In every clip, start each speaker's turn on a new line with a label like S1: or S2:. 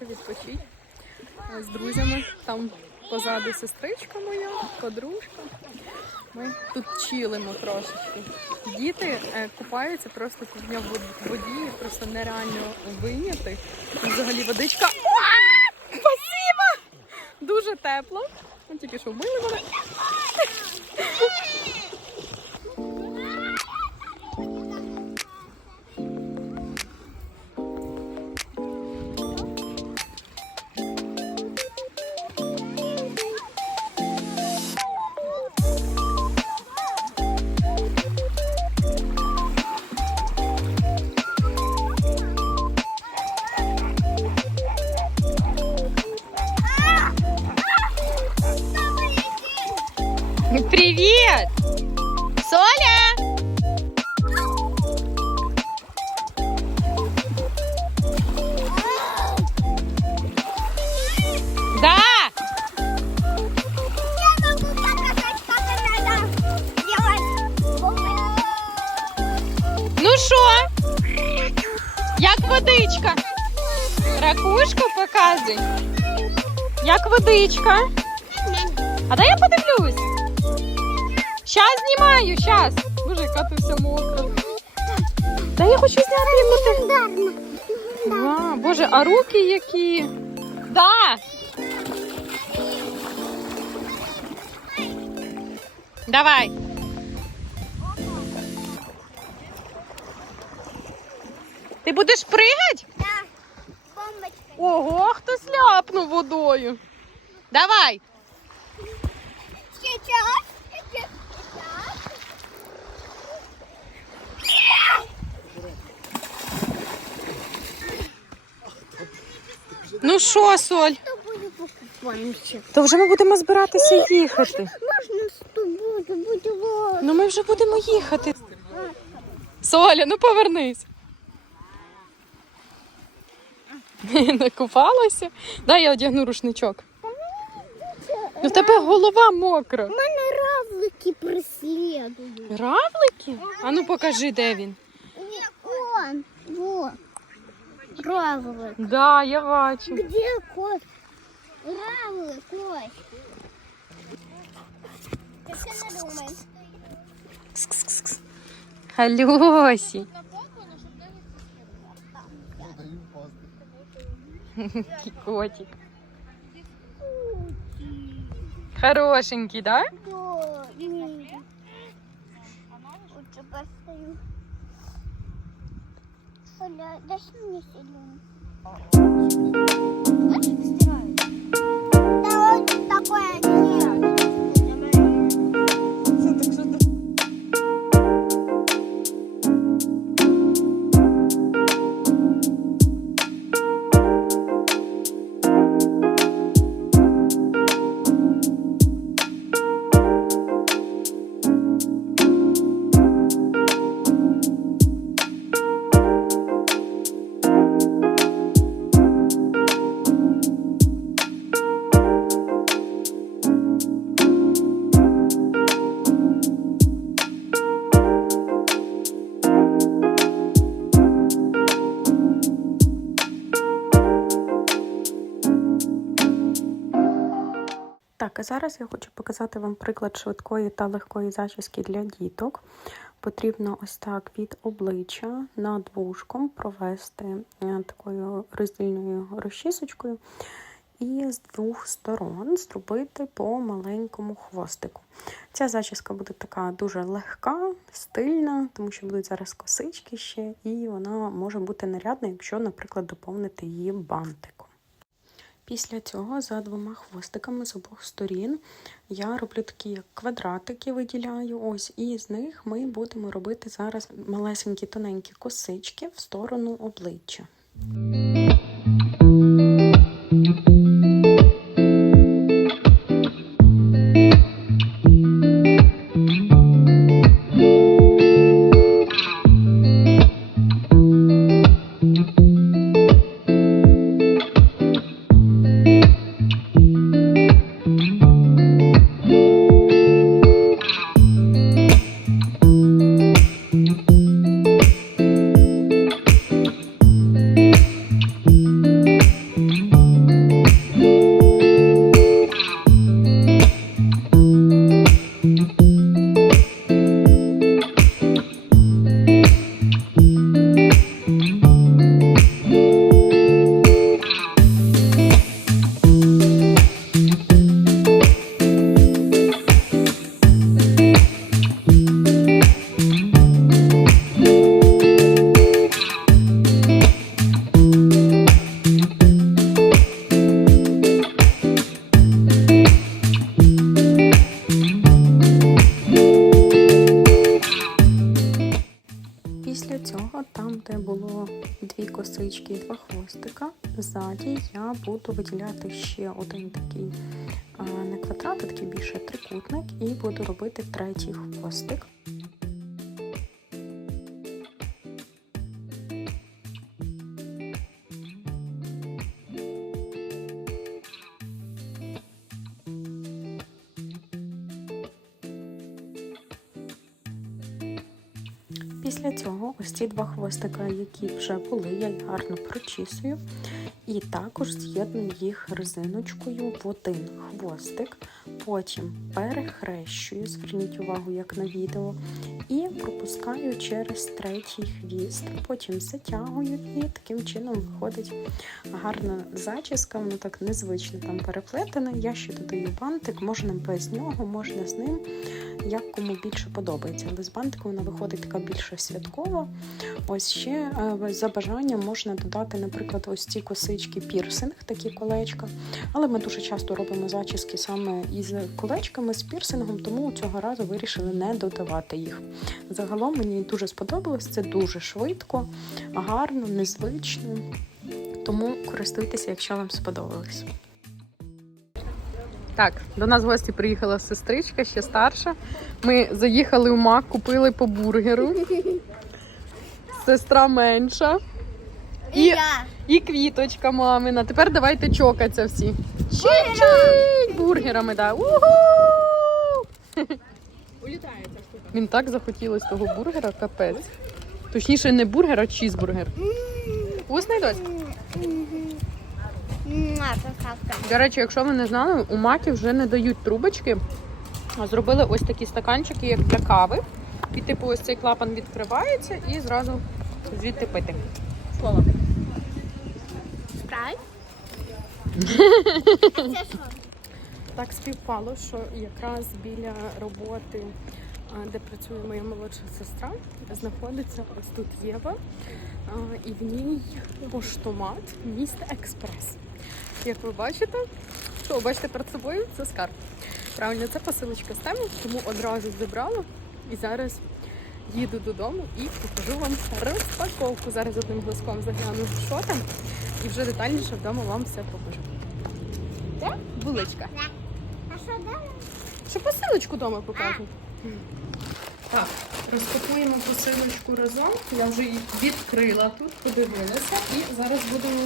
S1: покупатися, відпочити е, з друзями. Там позаду сестричка моя, подружка. Ми тут чилимо трошечки. Діти е, купаються просто півдня в воді, просто нереально вийняти. Взагалі водичка. Спасибо! Дуже тепло. Тільки що вмили мене.
S2: Привет! Соля! Да!
S3: Я могу показать, как это делать.
S2: Ну що? Як водичка? Ракушку показуй. Як водичка? А дай я подивлюсь. Знімаю, щас. Боже, яка ти вся мокра. Та я хочу зняти, як ти. Ва, Боже, а руки які? Да. Давай. Ти будеш
S3: бомбочка.
S2: Ого, хтось ляпнув водою. Давай.
S3: Сейчас. Сейчас.
S2: Ну що, Соль? То вже ми будемо збиратися їхати.
S3: Можно с тобой, это будет.
S2: Ну ми вже будемо їхати. Соля, ну повернись. Накупалася? Дай я одягну рушничок. Ну в тебе голова мокра.
S3: У Мене равлики преследуют.
S2: Равлики? А ну покажи, де він.
S3: Он, вот. Равлик.
S2: Да, я бачу.
S3: Где кот? Равлик, ой. Ти
S2: ще не думай. Хорошенький, да?
S3: Оля, дай мне сильно. Да вот такое нет.
S1: Так, а зараз я хочу показати вам приклад швидкої та легкої зачіски для діток. Потрібно ось так від обличчя над вушком провести е, такою роздільною розчісочкою і з двох сторон зробити по маленькому хвостику. Ця зачіска буде така дуже легка, стильна, тому що будуть зараз косички ще, і вона може бути нарядна, якщо, наприклад, доповнити її бантиком. Після цього за двома хвостиками з обох сторін я роблю такі квадратики, виділяю ось, і з них ми будемо робити зараз малесенькі тоненькі косички в сторону обличчя.
S2: Стрічки і два хвостика. Ззаді я буду виділяти ще один такий не квадрат, а такий більше трикутник, і буду робити третій хвостик. Два хвостика, які вже були, я їх гарно прочісую. І також з'єдную їх резиночкою в один хвостик. Потім перехрещую, зверніть увагу, як на відео, і пропускаю через третій хвіст. Потім затягую, і таким чином виходить гарна зачіска, воно так незвично там переплетене. Я ще додаю бантик, можна без нього, можна з ним, як кому більше подобається. Але з бантиком вона виходить така більше святкова. Ось ще е, за бажанням можна додати, наприклад, ось ці косички пірсинг, такі колечка. Але ми дуже часто робимо зачіски саме із колечками, з пірсингом, тому цього разу вирішили не додавати їх. Загалом мені дуже сподобалось, це дуже швидко, гарно, незвично. Тому користуйтеся, якщо вам сподобалось.
S4: Так, до нас в гості приїхала сестричка, ще старша. Ми заїхали в мак, купили по бургеру. Сестра менша. І,
S3: Я.
S4: і квіточка мамина. Тепер давайте чокатися всі. Чик-чик! Бургерами, да. Уху! Він так захотілось того бургера, капець. Точніше, не бургер, а чізбургер. Вкусний дось? До речі, якщо ви не знали, у макі вже не дають трубочки, зробили ось такі стаканчики, як для кави. І типу ось цей клапан відкривається і зразу звідти пити. Слово.
S3: Що?
S2: Так співпало, що якраз біля роботи, де працює моя молодша сестра, знаходиться ось тут Єва, і в ній поштомат міста Експрес. Як ви бачите, що ви бачите перед собою, це скарб. Правильно, це посилочка з теми, тому одразу забрала і зараз їду додому і покажу вам розпаковку. Зараз одним глазком загляну, що там, і вже детальніше вдома вам все покажу. Де? Булочка.
S3: А що далі?
S2: Що посилочку вдома покажу. Так, розпакуємо посилочку разом. Я вже її відкрила тут, подивилася, і зараз будемо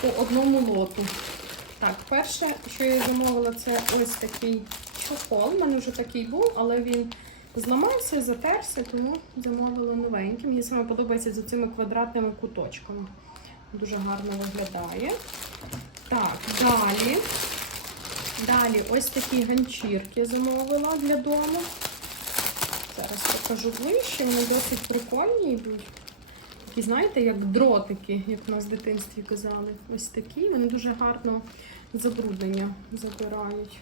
S2: по одному лоту. Так, перше, що я замовила, це ось такий чохол. У мене вже такий був, але він зламався, затерся, тому замовила новенький. Мені саме подобається з цими квадратними куточками. Дуже гарно виглядає. Так, далі. Далі ось такі ганчірки замовила для дому. Зараз покажу ближче, вони досить прикольні йдуть. Такі, знаєте, як дротики, як у нас в дитинстві казали. Ось такі. Вони дуже гарно забруднення забирають.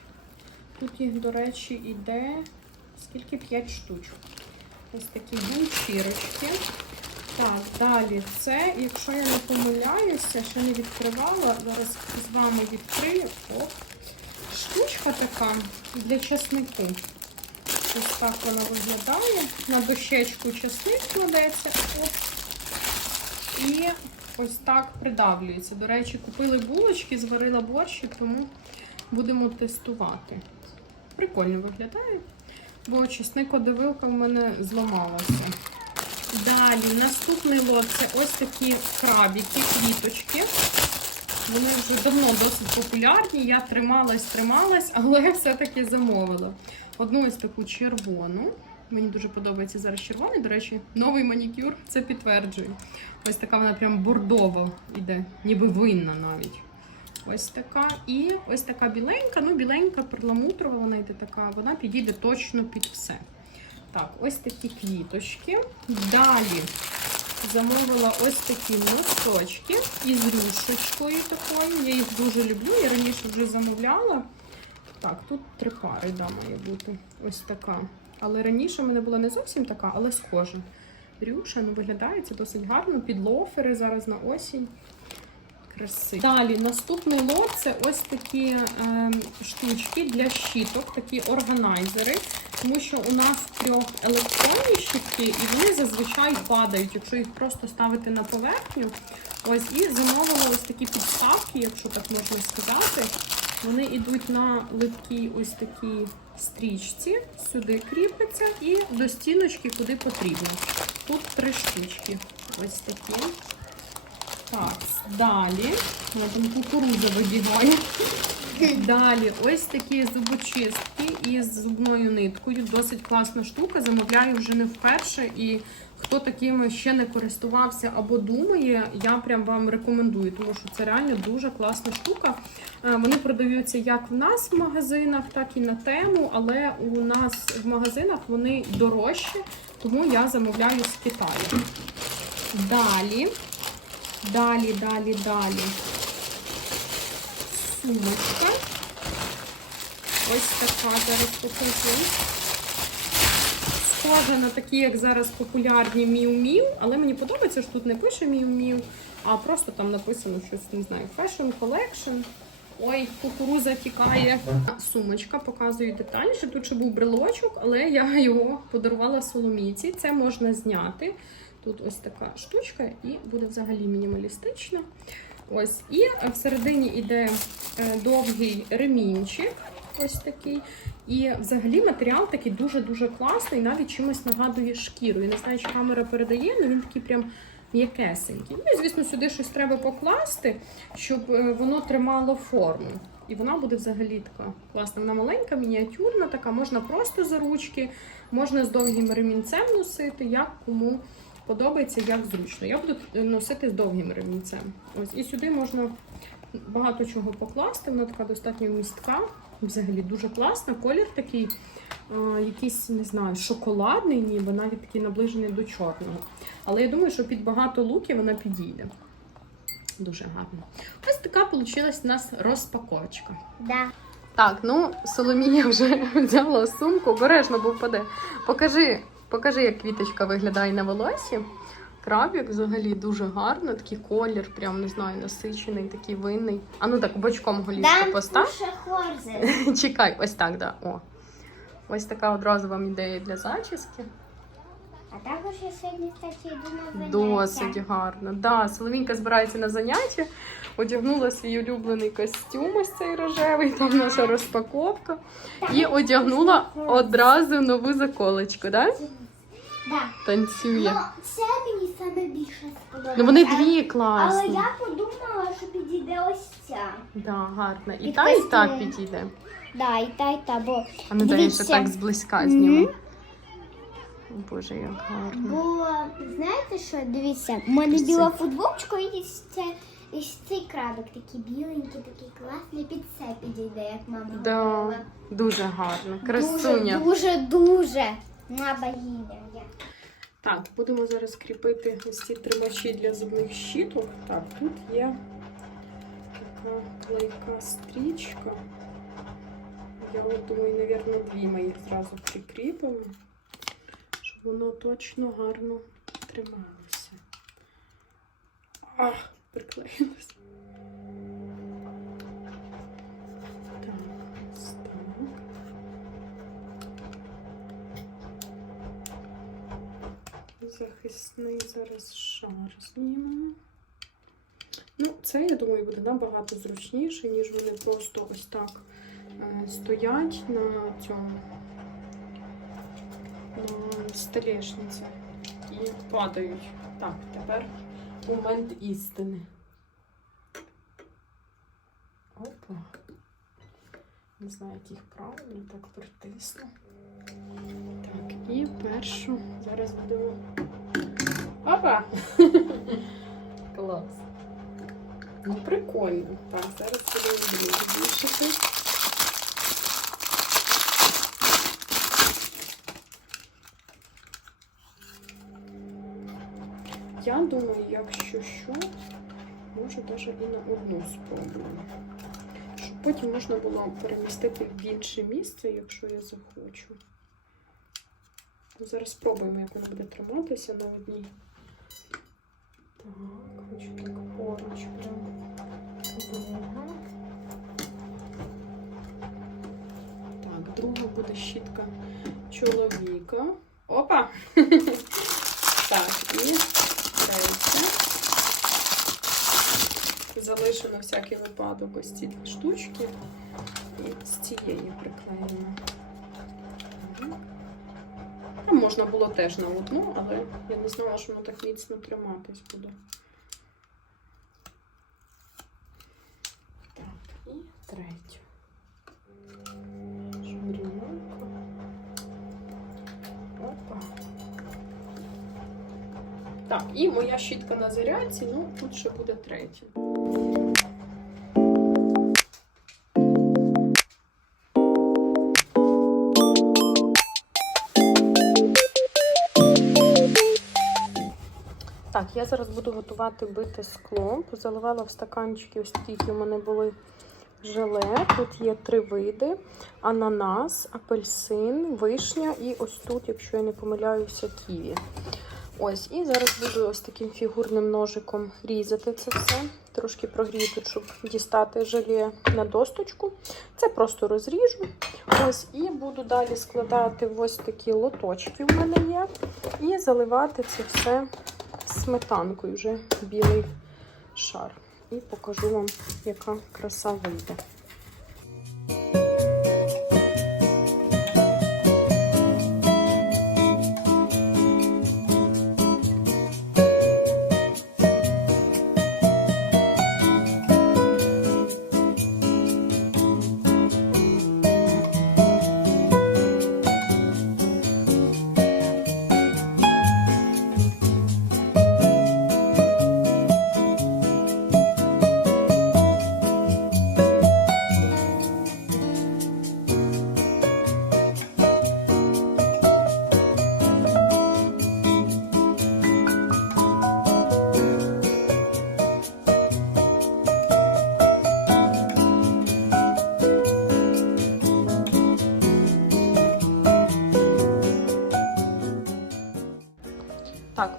S2: Тут їх, до речі, іде скільки 5 штучок. Ось такі ганчірочки. Так, далі це, якщо я не помиляюся, ще не відкривала, зараз з вами відкрию. Оп штучка така для часнику. Ось так вона виглядає. На дощечку часник кладеться. Оп. І ось так придавлюється. До речі, купили булочки, зварила борщ, тому будемо тестувати. Прикольно виглядає, бо часникодивилка в мене зламалася. Далі, наступний лот це ось такі крабіки, квіточки. Вони вже давно досить популярні. Я трималась, трималась, але все-таки замовила. Одну ось таку червону. Мені дуже подобається зараз червоний. До речі, новий манікюр це підтверджує. Ось така вона прям бордова іде, ніби винна навіть. Ось така. І ось така біленька, ну біленька, перламутрова, вона йде така, вона підійде точно під все. Так, ось такі квіточки. Далі замовила ось такі носочки із рюшечкою такою. Я їх дуже люблю, я раніше вже замовляла. Так, тут три пари да, має бути. Ось така. Але раніше в мене була не зовсім така, але схожа. Рюша, ну виглядає це досить гарно. Під лофери зараз на осінь. Краси. Далі наступний лот це ось такі ем, штучки для щіток, такі органайзери. Тому що у нас трьох електронні щітки, і вони зазвичай падають, якщо їх просто ставити на поверхню. Ось і замовила ось такі підставки, якщо так можна сказати. Вони йдуть на липкій ось такій стрічці, сюди кріпляться і до стіночки куди потрібно. Тут три штучки. Ось такі. Так, далі. Там кукуруза вибігає. Далі, ось такі зубочистки із зубною ниткою. Досить класна штука. Замовляю вже не вперше. І хто такими ще не користувався або думає, я прям вам рекомендую, тому що це реально дуже класна штука. Е, Вони продаються як в нас в магазинах, так і на тему, але у нас в магазинах вони дорожчі, тому я замовляю з Китаю. Далі, далі, далі, далі. Сумочка. Ось така зараз покажу. Схожа на такі, як зараз популярні Міу-Міу, але мені подобається, що тут не пише Міу-Міу, а просто там написано щось, не знаю, Fashion Collection. Ой, кукуруза тікає. Сумочка, показую детальніше. Тут ще був брелочок, але я його подарувала Соломійці. Це можна зняти. Тут ось така штучка, і буде взагалі мінімалістично. Ось, і всередині йде е, довгий ремінчик, ось такий. І взагалі матеріал такий дуже-дуже класний, навіть чимось нагадує шкіру. Я не знаю, чи камера передає, але він такий прям м'якесенький. Ну і звісно, сюди щось треба покласти, щоб е, воно тримало форму. І вона буде взагалі така класна. Вона маленька, мініатюрна, така, можна просто за ручки, можна з довгим ремінцем носити, як кому подобається, як зручно. Я буду носити з довгим ремінцем. Ось і сюди можна багато чого покласти. Вона така достатньо містка. Взагалі дуже класна. Колір такий, е, якийсь, не знаю, шоколадний, ніби навіть такий наближений до чорного. Але я думаю, що під багато луків вона підійде. Дуже гарно. Ось така вийшла у нас розпаковочка.
S3: Да.
S2: Так, ну Соломія вже взяла сумку, обережно, бо впаде. Покажи, покажи, як квіточка виглядає на волосі. Крабік взагалі дуже гарно, такий колір, прям не знаю, насичений, такий винний. А ну так, бочком голівку постав. Чекай, ось так, да. О. Ось така одразу вам ідея для зачіски.
S3: А також я сьогодні, кстати, йду на заняття.
S2: Досить гарно. Да, Соломінка збирається на заняття, одягнула свій улюблений костюм, ось цей рожевий, там наша розпаковка. І одягнула одразу нову заколочку, да?
S3: Да.
S2: Танцює.
S3: Ну, це мені саме більше сподобалося.
S2: Ну вони дві
S3: Але я подумала, що підійде ось ця.
S2: Да, гарна. І та, і та підійде.
S3: Да, і та, і та, бо,
S2: А ну дай я ще
S3: Дивіться.
S2: так зблизька зніму. Боже, як гарно.
S3: бо знаєте що, дивіться, у мене
S2: Ось це.
S3: біла футболочка і ось це. Ось цей крабик такий біленький, такий класний, під це підійде, як мама
S2: Да,
S3: говорила.
S2: дуже гарно. Красуня.
S3: Дуже, дуже, дуже.
S2: Так, будемо зараз кріпити ось ці тримачі для зубних щіток. Так, тут є така клейка стрічка. Я от думаю, мабуть, дві ми їх зразу прикріпимо, щоб воно точно гарно трималося. А, приклеїлося. Так, ось так. Захисний зараз шар знімемо. Ну, це, я думаю, буде набагато зручніше, ніж вони просто ось так е, стоять на цьому на столешниці і падають. Так, тепер момент істини. Опа. Не знаю, як їх правильно так притисну. І першу зараз будемо. Опа! Клас. Ну, прикольно. Так, зараз будемо другу. Я думаю, якщо що, може навіть і на одну спробую. Щоб потім можна було перемістити в інше місце, якщо я захочу. Ну, Зараз спробуємо, як воно буде триматися на одній. Так, хочу так поруч прямо. Так, друга буде щітка чоловіка. Опа! Так, і третя. Залишу на всякий випадок ось ці дві штучки. І з цієї приклеїмо. Мгм. Можна було теж на одну, але я не знала, що воно так міцно триматись буде. Так, і третю. Опа. Так, і моя щітка на зарядці, ну тут ще буде третя. Так, я зараз буду готувати бите скло. Заливала в стаканчики, ось такі у мене були желе. Тут є три види: ананас, апельсин, вишня і ось тут, якщо я не помиляюся, ківі. Ось, і зараз буду ось таким фігурним ножиком різати це все. Трошки прогрію тут, щоб дістати желе на досточку. Це просто розріжу. Ось, і буду далі складати ось такі лоточки у мене є. І заливати це все сметанкою вже білий шар. І покажу вам, яка краса вийде.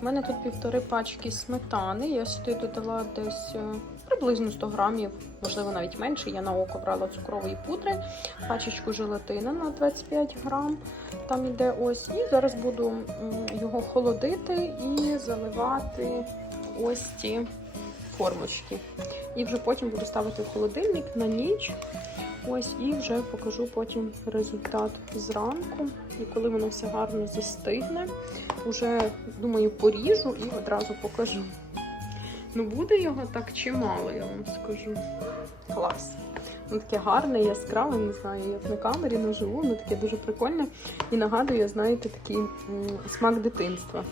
S2: Так, мене тут півтори пачки сметани. Я сюди додала десь е, приблизно 100 грамів, можливо, навіть менше. Я на око брала цукрової пудри, пачечку желатина на 25 грам. Там іде ось. І зараз буду його холодити і заливати ось ці формочки. І вже потім буду ставити в холодильник на ніч. Ось і вже покажу потім результат зранку. І коли воно все гарно застигне, уже думаю, поріжу і одразу покажу. Ну, буде його так чимало, я вам скажу. Клас. Ну, таке гарне, яскраве, не знаю, як на камері наживу, ну таке дуже прикольне. І нагадує, знаєте, такий смак дитинства.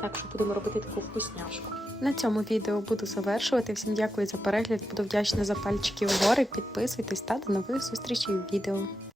S2: Так що будемо робити таку вкусняшку. На цьому відео буду завершувати. Всім дякую за перегляд. Буду вдячна за пальчики вгори. Підписуйтесь та до нових зустрічей у відео.